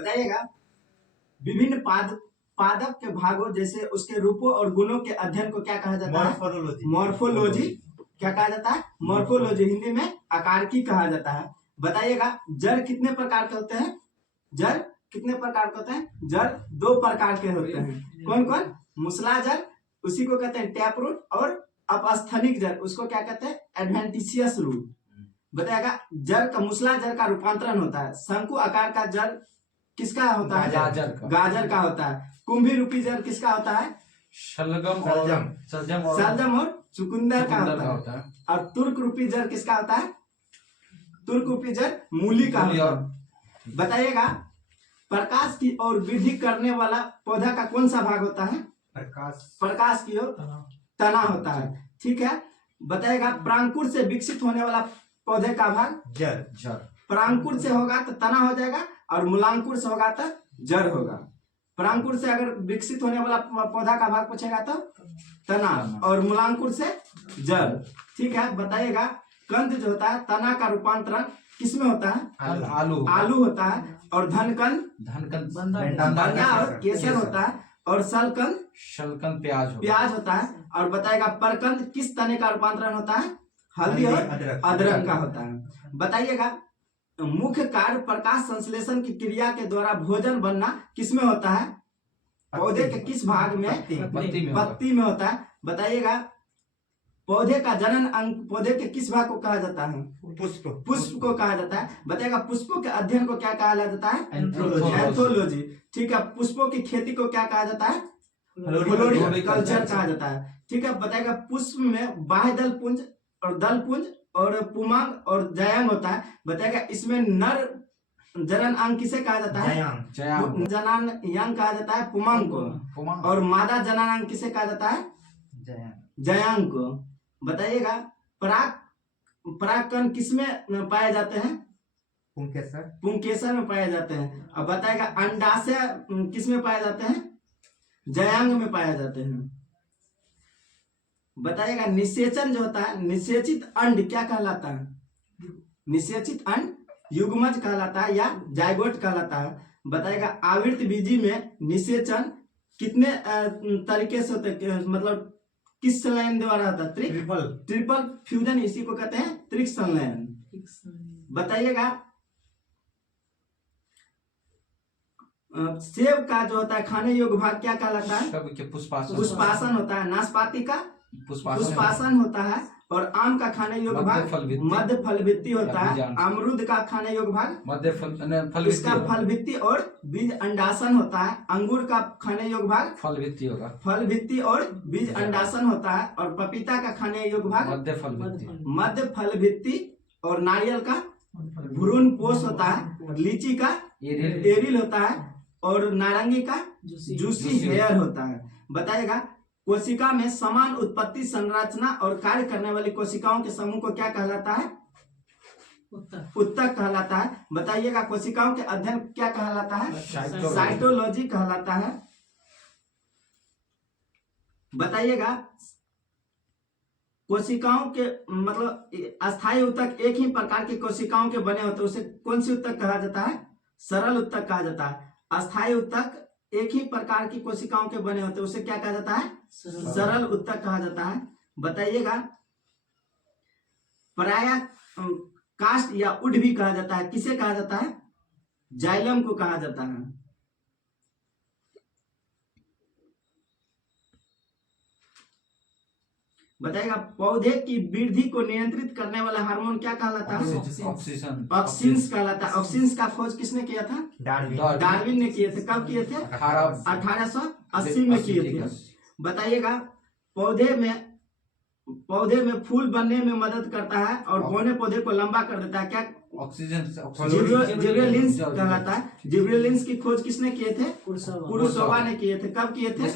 बताइएगा विभिन्न पादप के भागों जैसे उसके रूपों और गुणों के अध्ययन को क्या कहा जाता है? मॉर्फोलॉजी। क्या कहा जाता है? मॉर्फोलॉजी। हिंदी में आकारिकी कहा जाता है। बताइएगा जड़ कितने प्रकार के होते हैं? जड़ कितने प्रकार के होते हैं? जड़ 2 प्रकार के होते हैं। कौन कौन? मुसला जड़, उसी को कहते हैं टैप रूट, और अपस्थनिक जड़, उसको क्या कहते हैं? Adventitious root. बताएगा जड़ का, मुसला जड़ का रूपांतरण होता है। शंकु आकार का जड़ किसका होता है? गाजर का होता है। कुंभी रूपी जड़ किसका होता है? सलजम और चुकंदर का होता है। और तुर्क रूपी जड़ किसका होता है? तुर्क रूपी जड़ मूली का होता है। बताइएगा प्रकाश की ओर वृद्धि करने वाला पौधा का कौन सा भाग होता है? प्रकाश की ओर तना होता है। ठीक है। बताइएगा परांकुर से विकसित होने वाला पौधे का भाग? जड़। परांकुर से होगा तो तना हो जाएगा, और मूलांकुर से होगा तो जड़ होगा। परांकुर से अगर विकसित होने वाला पौधा का भाग पूछेगा तो तना, और मूलांकुर से जड़। ठीक है। बताइएगा कंद जो होता है, तना का रूपांतरण किसमें होता है? आलू होता है। और धनकंद बंधा और केसर होता है। और शलकंद प्याज होता है। और बताएगा परकंद किस तने का रूपांतरण होता है? हल्दी और अदरक का होता है। बताइएगा मुख्य कार्य प्रकाश संश्लेषण की क्रिया के द्वारा भोजन बनना किसमें होता है? पौधे के किस भाग में? पत्ती में होता है। बताइएगा पौधे का जनन अंग पौधे के किस भाग को कहा जाता है? पुष्प को कहा जाता है। बताइएगा पुष्पों के अध्ययन को क्या कहा जाता है? एंथोलॉजी। ठीक है। पुष्पों की खेती को क्या कहा जाता है? फ्लोरिकल्चर कहा जाता है। ठीक है। बताइएगा पुष्प में बाह्य दल पुंज और दल पुंज और पुमांग और जयांग होता है। बताइएगा इसमें नर जनन अंग किसे कहा जाता है? जनन अंग कहा जाता है पुमांग को। और मादा जनन अंग किसे कहा जाता है? जयांग को। बताइएगा परागकण किसमें पाए जाते हैं? पुंकेसर में पाए जाते हैं। अब बताएगा अंडाशय किसमें पाए जाते हैं? जयांग में पाए जाते हैं। बताइएगा निषेचन जो होता है, निषेचित अंड क्या कहलाता है? निषेचित अंड युग्मज कहलाता है या जायगोट कहलाता है। बताइएगा आवृत बीजी में निषेचन कितने तरीके से होते हैं? मतलब किस संलयन द्वारा होता है? ट्रिपल फ्यूजन, इसी को कहते हैं त्रिक संलयन। बताइएगा सेब का जो होता है खाने योग्य भाग क्या कहलाता है? पुष्पासन होता है। नाशपाती का पुष्पासन होता है। और आम का खाने योग्य भाग मध्य फलभित्ति होता है। अमरूद का खाने योग्य भाग इसका फलभित्ति और बीज अंडासन होता है। अंगूर का खाने योग्य भाग फलभित्ति और बीज अंडासन होता है। और पपीता का खाने योग्य भाग मध्य फलभित्ति और नारियल का भ्रूण पोष होता है। लीची का एरिल होता है। और नारंगी का जूसी हेयर होता है। बताइएगा कोशिका में समान उत्पत्ति संरचना और कार्य करने वाली कोशिकाओं के समूह को क्या कहलाता है? उत्तक कहलाता है। बताइएगा कोशिकाओं के अध्ययन क्या कहलाता है? साइटोलॉजी कहलाता है। बताइएगा कोशिकाओं के मतलब अस्थायी उत्तक एक ही प्रकार की कोशिकाओं के बने होते हैं, उसे कौन सी उत्तक कहा जाता है? सरल उत्तक कहा जाता है। अस्थायी उत्तक एक ही प्रकार की कोशिकाओं के बने होते हैं, उसे क्या कहा जाता है? सरल उत्तक कहा जाता है। बताइएगा प्राय कास्ट या उड भी कहा जाता है। किसे कहा जाता है? जाइलम को कहा जाता है। बताइएगा पौधे की वृद्धि को नियंत्रित करने वाला हार्मोन क्या कहलाता है? ऑक्सिन्स कहलाता है। ऑक्सिन्स का खोज किसने किया था? डार्विन ने किए थे। कब किए थे? 1880 में किए थे। बताइएगा पौधे में फूल बनने में मदद करता है और बौने पौधे को लंबा कर देता है। क्या? ऑक्सीजन। जिब्रेलिन्स कहलाता है। जिब्रेलिन्स की खोज किसने किए थे? कुरुसोवा ने किए थे। कब किए थे?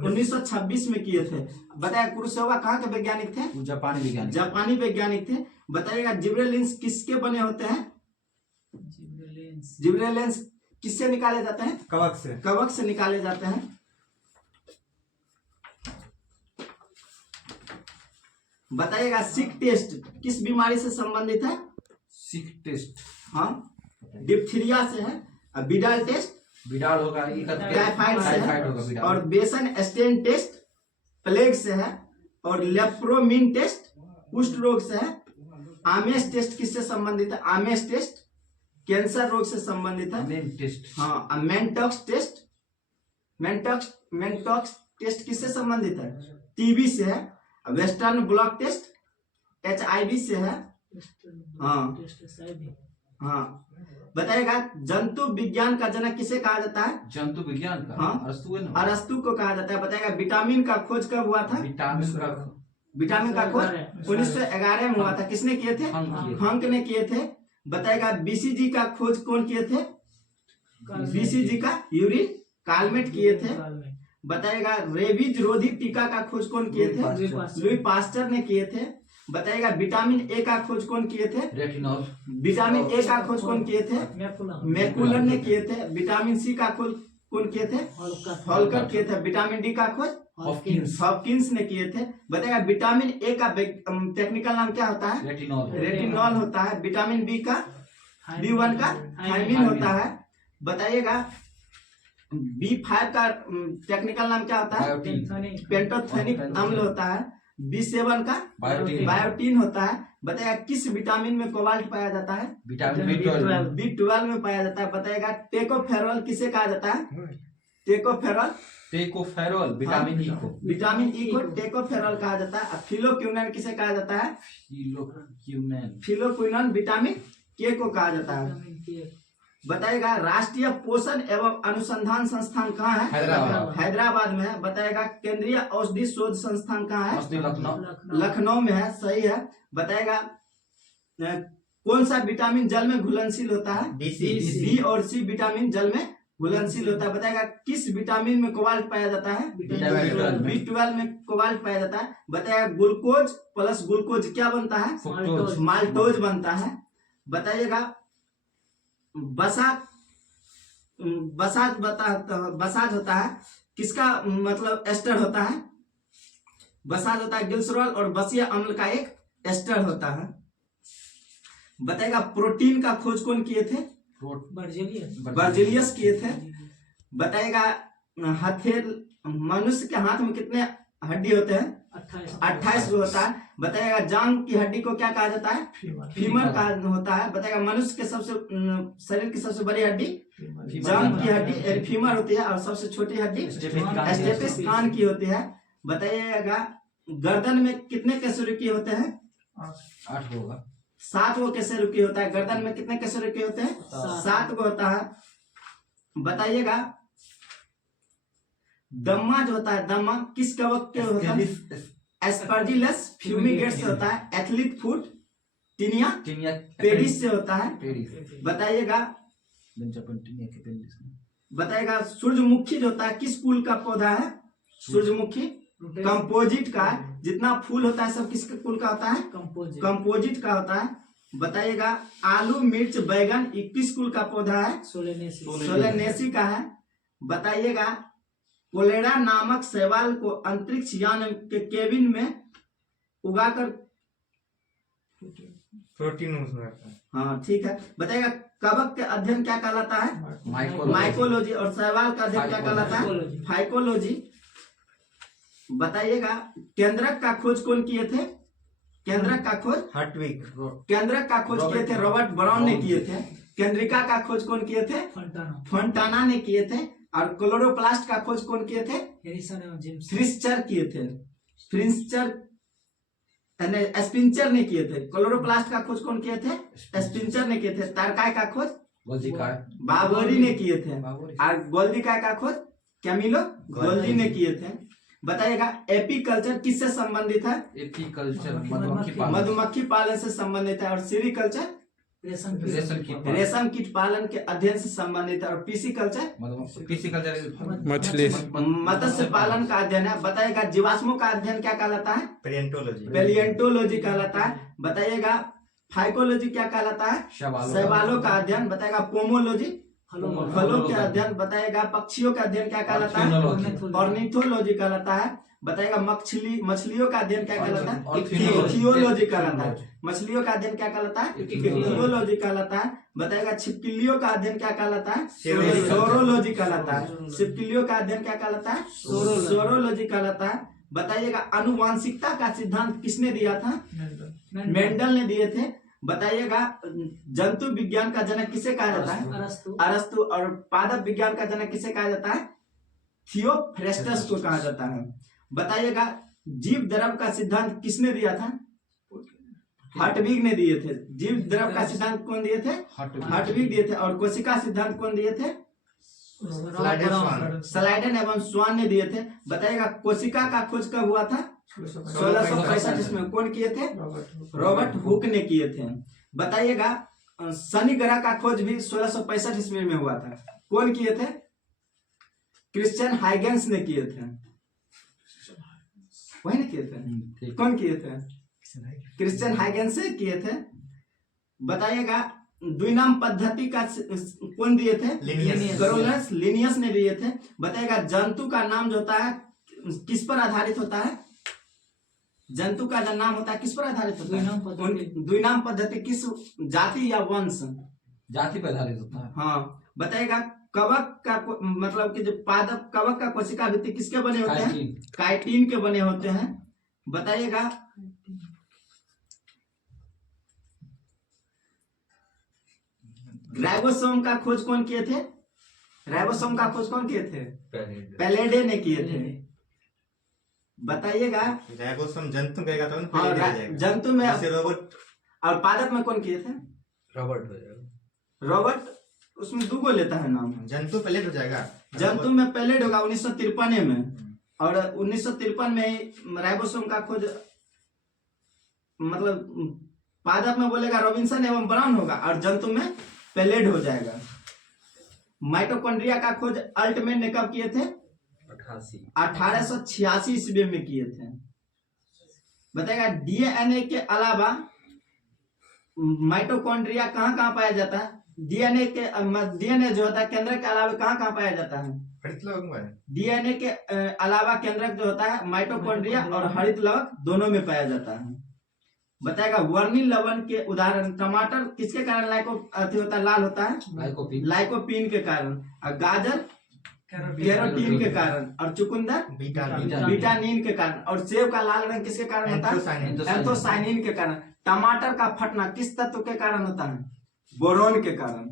1926 में किए थे। बताया कुरुसोवा कहाँ के वैज्ञानिक थे? जापानी वैज्ञानिक थे। बताइएगा जिब्रेलिन्स किसके बने होते हैं? जिब्रेलिन्स किससे निकाले जाते हैं? कवक से निकाले जाते हैं। बताइएगा सिक टेस्ट किस बीमारी से संबंधित है? सिक टेस्ट हाँ डिप्थीरिया से है। अब बिडाल टेस्ट बिडाल होगा, टाइफाइड से टाइफाइड होगा है, बिडाल। और बेसन स्टेन टेस्ट प्लेग से है, और लेप्रोमिन टेस्ट कुष्ठ रोग से है। आमेस टेस्ट किससे संबंधित है? आमेस टेस्ट कैंसर रोग से संबंधित है। टेस्ट, हाँ, मेंटॉक्स टेस्ट, मेंटॉक्स टेस्ट किससे संबंधित है? टीबी से है। वेस्टर्न ब्लॉक टेस्ट HIV से है। हाँ हाँ, बताइएगा जंतु विज्ञान का जनक किसे कहा जाता है? जंतु विज्ञान का? हाँ, अरस्तु है ना? अरस्तु को कहा जाता है। बताइएगा विटामिन का खोज कब हुआ था? विटामिन का खोज 1911 में हुआ था। किसने किए थे? हंक ने किए थे। बताएगा BCG का खोज कौन किए थे? BCG का यूरिन कार्लमेट किए थे। बताएगा रेबीज रोधी टीका का खोज कौन किए थे? लुई पास्टर ने किए थे। बताएगा विटामिन ए का खोज कौन किए थे? रेटिनॉल। विटामिन ए का खोज कौन किए थे? मैकुलर ने किए थे। विटामिन सी का खोज कौन किए थे? हॉलकर किए थे। विटामिन डी का खोज हॉपकिंस ने किए थे। बताएगा विटामिन ए का टेक्निकल नाम क्या होता है? रेटिनॉल होता है। विटामिन बी का B1 का थायमिन होता है। बताइएगा B5 का टेक्निकल नाम क्या होता है? पेंटोथेनिक अम्ल होता है। B7 का बायोटीन होता है। बताइएगा किस विटामिन में कोबाल्ट पाया जाता है? विटामिन B12 में पाया जाता है। बताइएगा टेकोफेरॉल किसे कहा जाता है? टेकोफेरॉल विटामिन ई को टेकोफेरॉल कहा जाता है। फिलोक्विनोन किसे कहा जाता है? फिलोक्विनोन विटामिन के को कहा जाता है। बताएगा राष्ट्रीय पोषण एवं अनुसंधान संस्थान कहाँ है? हैदराबाद में है। बताएगा केंद्रीय औषधि शोध संस्थान कहाँ है? लखनऊ में है। सही है। बताएगा कौन सा विटामिन जल में घुलनशील होता है? B और C विटामिन जल में घुलनशील होता है। बताएगा किस विटामिन में कोबाल्ट पाया जाता है? B12 में कोबाल्ट पाया जाता है। बताएगा ग्लूकोज प्लस ग्लूकोज क्या बनता है? माल्टोज बनता है। बताइएगा बसाज होता है किसका मतलब एस्टर होता है? बसाज होता है ग्लिसरॉल और बसीय अम्ल का एक एस्टर होता है। बताएगा प्रोटीन का खोज कौन किए थे? बर्जेलियस किए थे। बताएगा मनुष्य के हाथ में कितने हड्डी होते हैं? 28 होता है। बताएगा जांग की हड्डी को क्या कहा जाता है? फीमर का होता है। बताएगा मनुष्य के शरीर की सबसे बड़ी हड्डी जांग की हड्डी फीमर होती है, और सबसे छोटी हड्डी स्टेपिस कान की होती है। बताइएगा गर्दन में कितने कैसेरुकी होते हैं? 8 होगा। 7 गो कैसेरुकी होता है। गर्दन में कितने कैसेरुकी होते हैं? 7 गो होता है। बताइएगा दम्मा जो होता है, दम्मा किस कवक के होता है? एस्परजिलस फ्यूमिगेट्स से होता है। एथलीट फुट टीनिया पेडिस से होता है। बताइएगा सूरजमुखी जो होता है किस कुल का पौधा है? सूरजमुखी कंपोजिट का। जितना फूल होता है सब किसके कुल का होता है? कंपोजिट का होता है। बताइएगा आलू मिर्च बैगन किस कुल का पौधा है? सोलेनेसी का है। बताइएगा कोलेरा नामक शैवाल को अंतरिक्ष यान के केबिन में उगाकर प्रोटीन उसमें आता है। हाँ ठीक है। बताइएगा कवक के अध्ययन क्या कहलाता है? माइकोलॉजी। और शैवाल का अध्ययन क्या कहलाता है? फाइकोलॉजी। बताइएगा केंद्रक का खोज कौन किए थे? केंद्रक का खोज हर्टविग। केंद्रक का खोज किए थे रॉबर्ट ब्राउन ने किए थे। केंद्रिका का खोज कौन किए थे? फंटाना ने किए थे। और क्लोरोप्लास्ट का खोज कौन किए थे? फ्रिस्चर किए थे। स्पिंचर ने किए थे। क्लोरोप्लास्ट का खोज कौन किए थे? स्पिंचर ने किए थे। तारकाय का खोज बाबोरी ने किए थे। और गोल्डिकाय का खोज कैमिलो गोल्डी ने किए थे। बताइएगा एपीकल्चर किससे संबंधित है? एपीकल्चर मधुमक्खी पालन से संबंधित है। और सीरीकल्चर रेशम कीट पालन के अध्ययन से संबंधित है। और पीसीकल्चर मछली मत्स्य पालन का अध्ययन है। बताइएगा जीवाश्मों का अध्ययन क्या कहलाता है? पेलियंटोलॉजी कहलाता है। बताइएगा फाइकोलॉजी क्या कहलाता है? शैवालों का अध्ययन। बताएगा पोमोलॉजी फलों के अध्ययन। बताएगा पक्षियों का अध्ययन क्या कहलाता है? ऑर्निथोलॉजी कहलाता है। बताइएगा मछलियों का अध्ययन क्या कहलाता है? Ichthyology। इक्थियोलॉजी कहलाता है। मछलियों का अध्ययन क्या कहलाता है? इक्थियोलॉजी कहलाता है। बताइएगा छिपकलियों का अध्ययन क्या कहलाता है? सोरोलॉजी कहलाता है। छिपकलियों का अध्ययन क्या कहलाता है? सोरोलॉजी कहलाता है। बताइएगा अनुवांशिकता का सिद्धांत किसने दिया था? मेंडल ने दिए थे। बताइएगा जंतु विज्ञान का जनक किसे कहा जाता है? अरस्तु। और पादप विज्ञान का जनक किसे कहा जाता है? थियोफ्रेस्टस को कहा जाता है। बताइएगा जीव द्रव का सिद्धांत किसने दिया था? हर्टविग ने दिए थे। जीव द्रव का सिद्धांत कौन दिए थे? हर्टविग दिए थे। और कोशिका सिद्धांत कौन दिए थे? स्लाइडन एवं स्वान ने दिए थे। बताइएगा कोशिका का खोज कब हुआ था? 1665 ईस्वी। कौन किए थे? रॉबर्ट हुक ने किए थे। बताइएगा शनि ग्रह का खोज भी 1665 ईस्वी में हुआ था। कौन किए थे? क्रिश्चियन हाइगेंस ने किए थे। वही ने किए थे। कौन किए थे? क्रिश्चियन हाइगेंस से किए थे। बताइएगा द्विनाम पद्धति का कौन दिए थे? कैरोलस लिनियस ने दिए थे। बताइएगा जंतु का नाम जो होता है किस पर आधारित होता है? जंतु का जो नाम होता है किस पर आधारित होता है? द्विनाम पद्धति किस जाति या वंश? जाति पर आधारित होता है। हाँ। बताइएगा कवक का मतलब कि जो पादप कवक का कोशिका भित्ति किसके बने होते हैं? काइटिन के बने होते हैं। बताइएगा राइबोसोम का खोज कौन किए थे? राइबोसोम का खोज कौन किए थे? पैलेडे ने किए थे। बताइएगा राइबोसोम जंतु कहेगा तो हाँ, पैलेडे आ जाएगा। जंतु में जैसे रोबोट और पादप में कौन किए थे? रॉबर्ट हो जाएगा। रॉबर्ट उसमें दूगो लेता है नाम। जंतु पैलेड हो जाएगा। जंतु में पैलेड होगा 1953 में। और 1953 में राइबोसोम का खोज मतलब पादप में बोलेगा रॉबिन्सन एवं ब्राउन होगा और जंतु में पैलेड हो जाएगा। माइटोकॉन्ड्रिया का खोज अल्टमैन ने कब किए थे? 1886 ईस्वी में किए थे। बताएगा डीएनए के अलावा माइटोकॉन्ड्रिया कहाँ कहाँ पाया जाता है? डीएनए जो होता है केंद्रक के अलावा कहाँ कहाँ पाया जाता है? डीएनए के अलावा केंद्रक जो होता है माइटोकॉन्ड्रिया और हरित लवक दोनों में पाया जाता है। बताएगा वर्णिल लवण के उदाहरण टमाटर किसके कारण होता है? लाल होता है लाइकोपीन के कारण। और गाजर कैरोटीन के कारण। और चुकंदर विटामिन के कारण। और सेब का लाल रंग किसके कारण होता है? एंथोसाइनिन के कारण। टमाटर का फटना किस तत्व के कारण होता है? बोरोन के कारण।